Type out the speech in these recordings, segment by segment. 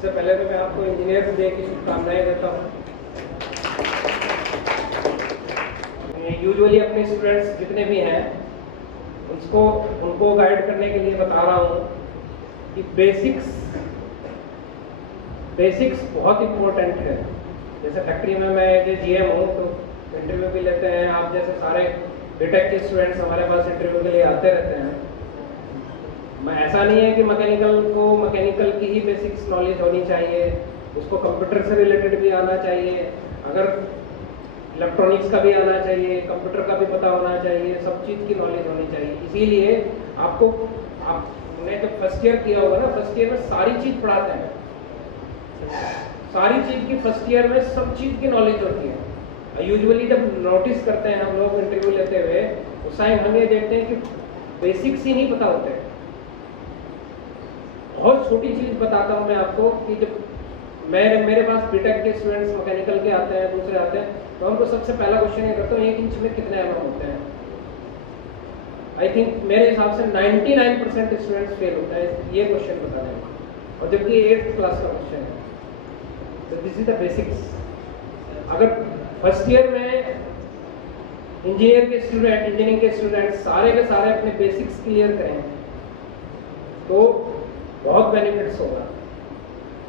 सबसे पहले तो मैं आपको इंजीनियर्स डे की शुभकामनाएं देता हूँ। यूजुअली अपने स्टूडेंट्स जितने भी हैं उनको गाइड करने के लिए बता रहा हूँ कि बेसिक्स बहुत इम्पोर्टेंट है। जैसे फैक्ट्री में मैं एक जीएम हूँ तो इंटरव्यू भी लेते हैं, आप जैसे सारे बीटेक के स्टूडेंट्स हमारे पास इंटरव्यू के लिए आते रहते हैं। मैं ऐसा नहीं है कि मैकेनिकल की ही बेसिक्स नॉलेज होनी चाहिए, उसको कंप्यूटर से रिलेटेड भी आना चाहिए, अगर इलेक्ट्रॉनिक्स का भी आना चाहिए, कंप्यूटर का भी पता होना चाहिए, सब चीज़ की नॉलेज होनी चाहिए। इसीलिए आपने जब फर्स्ट ईयर किया होगा ना, फर्स्ट ईयर में सारी चीज़ पढ़ाते हैं, सारी चीज़ की फर्स्ट ईयर में सब चीज़ की नॉलेज होती है। यूजुअली जब नोटिस करते हैं हम लोग इंटरव्यू लेते हुए, उस टाइम हम ये देखते हैं कि बेसिक्स ही नहीं पता होते। बहुत छोटी चीज़ बताता हूँ मैं आपको कि जब मेरे पास बीटेक के स्टूडेंट्स मैकेनिकल के आते हैं, दूसरे आते हैं, तो हमको सबसे पहला क्वेश्चन ये करता हूँ 1 इंच में कितने mm होते हैं। आई थिंक मेरे हिसाब से 99% स्टूडेंट्स फेल होता है ये क्वेश्चन बताने में, और जबकि 8th क्लास का क्वेश्चन है। तो दिस इज द बेसिक्स। अगर फर्स्ट ईयर में इंजीनियरिंग के स्टूडेंट सारे के सारे अपने बेसिक्स क्लियर करें तो बहुत बेनिफिट्स होगा।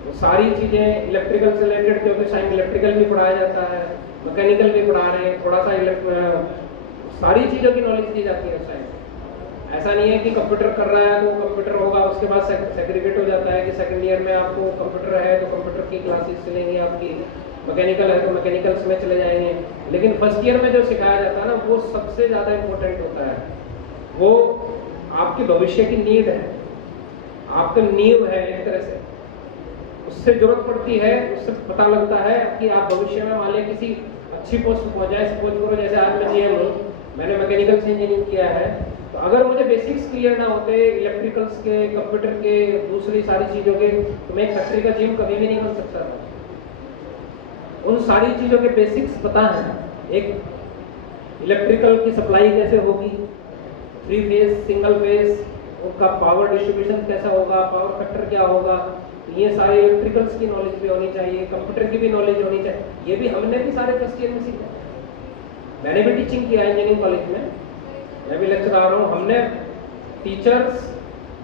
वो सारी चीज़ें इलेक्ट्रिकल से रिलेटेड, क्योंकि साइंस इलेक्ट्रिकल भी पढ़ाया जाता है, मैकेनिकल भी पढ़ा रहे हैं, थोड़ा सा सारी चीज़ों की नॉलेज दी जाती है साइंस। ऐसा नहीं है कि कंप्यूटर कर रहा है तो कंप्यूटर होगा, उसके बाद सेग्रीगेट हो जाता है कि सेकंड ईयर में आपको कंप्यूटर है तो कंप्यूटर की क्लासेस चलेंगी, आपकी मैकेनिकल है तो मैकेनिकल्स में चले जाएंगे। लेकिन फर्स्ट ईयर में जो सिखाया जाता है ना, वो सबसे ज़्यादा इम्पोर्टेंट होता है। वो आपके भविष्य की नींव है, आपका नींव है एक तरह से। उससे जरूरत पड़ती है, उससे पता लगता है कि आप भविष्य में मान लें किसी अच्छी पोस्ट पर पहुँच जाए। सपोज करो जैसे आज मैं जीएम हूँ, मैंने मैकेनिकल से इंजीनियरिंग किया है, तो अगर मुझे बेसिक्स क्लियर ना होते इलेक्ट्रिकल्स के, कंप्यूटर के, दूसरी सारी चीज़ों के, तो मैं एक फैक्ट्री का जीएम कभी भी नहीं बन सकता था। उन सारी चीज़ों के बेसिक्स पता है। एक इलेक्ट्रिकल की सप्लाई कैसे होगी, 3 फेज, सिंगल फेज, उनका पावर डिस्ट्रीब्यूशन कैसा होगा, पावर फैक्टर क्या होगा, ये सारे इलेक्ट्रिकल्स की नॉलेज भी होनी चाहिए, कंप्यूटर की भी नॉलेज होनी चाहिए। ये भी हमने भी सारे फर्स्ट ईयर में सीखा। मैंने भी टीचिंग किया इंजीनियरिंग कॉलेज में, मैं भी लेक्चरर हूँ। हमने टीचर्स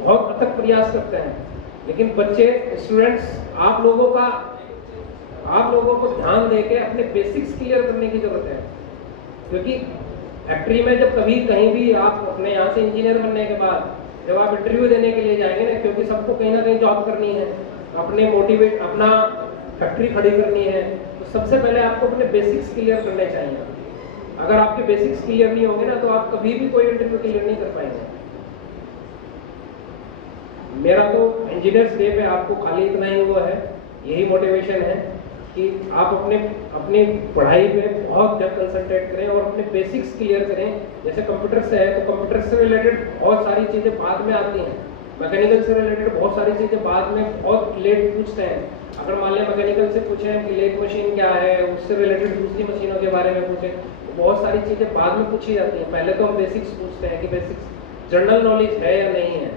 बहुत अथक प्रयास करते हैं, लेकिन बच्चे स्टूडेंट्स आप लोगों को ध्यान देके अपने बेसिक्स क्लियर करने की जरूरत है। क्योंकि फैक्ट्री में जब कभी कहीं भी आप अपने यहाँ से इंजीनियर बनने के बाद जब आप इंटरव्यू देने के लिए जाएंगे ना, क्योंकि सबको कहीं ना कहीं जॉब करनी है, अपना फैक्ट्री खड़ी करनी है, तो सबसे पहले आपको अपने बेसिक्स क्लियर करने चाहिए। अगर आपके बेसिक्स क्लियर नहीं होंगे ना, तो आप कभी भी कोई इंटरव्यू क्लियर नहीं कर पाएंगे। मेरा तो इंजीनियर्स डे पे आपको खाली इतना ही वो है, यही मोटिवेशन है कि आप अपनी पढ़ाई पे बहुत ज़्यादा कंसंट्रेट करें और अपने बेसिक्स क्लियर करें। जैसे कंप्यूटर से है तो कंप्यूटर से रिलेटेड बहुत सारी चीज़ें बाद में आती हैं, मैकेनिकल से रिलेटेड बहुत सारी चीज़ें बाद में बहुत लेट पूछते हैं। अगर मान लें मैकेनिकल से पूछें कि लेथ मशीन क्या है, उससे रिलेटेड दूसरी मशीनों के बारे में पूछें, तो बहुत सारी चीज़ें बाद में पूछी जाती हैं। पहले तो हम बेसिक्स पूछते हैं कि बेसिक्स जनरल नॉलेज है या नहीं है।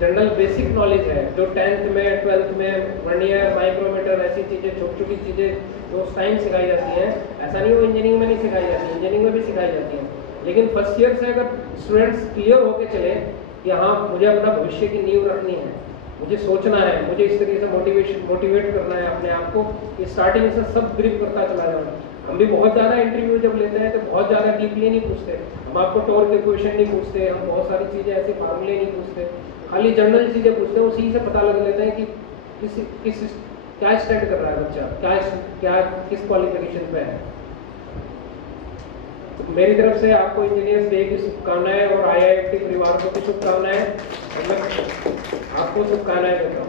जनरल बेसिक नॉलेज है जो 10th में, 12th में, वर्नियर, माइक्रोमीटर, ऐसी चीज़ें, छोटी छोटी चीज़ें जो उस टाइम सिखाई जाती हैं। ऐसा नहीं वो इंजीनियरिंग में नहीं सिखाई जाती, इंजीनियरिंग में भी सिखाई जाती हैं। लेकिन फर्स्ट ईयर से अगर स्टूडेंट्स क्लियर होकर चले कि हाँ मुझे अपना भविष्य की नींव रखनी है, मुझे सोचना है, मुझे इस तरीके से मोटिवेट करना है अपने आप को कि स्टार्टिंग से सब ग्रिप करता चला जाऊँ। हम भी बहुत ज़्यादा इंटरव्यू जब लेते हैं तो बहुत ज़्यादा डीपली नहीं पूछते, हम आपको टोर के क्वेश्चन नहीं पूछते, हम बहुत सारी चीज़ें ऐसे फार्मूले नहीं पूछते, खाली जनरल चीज़ें पूछते हैं। उसी से पता लग लेते हैं कि क्या स्टैंड कर रहा है बच्चा, किस क्वालिफिकेशन पे है। तो मेरी तरफ से आपको इंजीनियर्स डे की शुभकामनाएं और IIT परिवार को भी शुभकामनाएं, और मैं आपको शुभकामनाएं देता हूँ।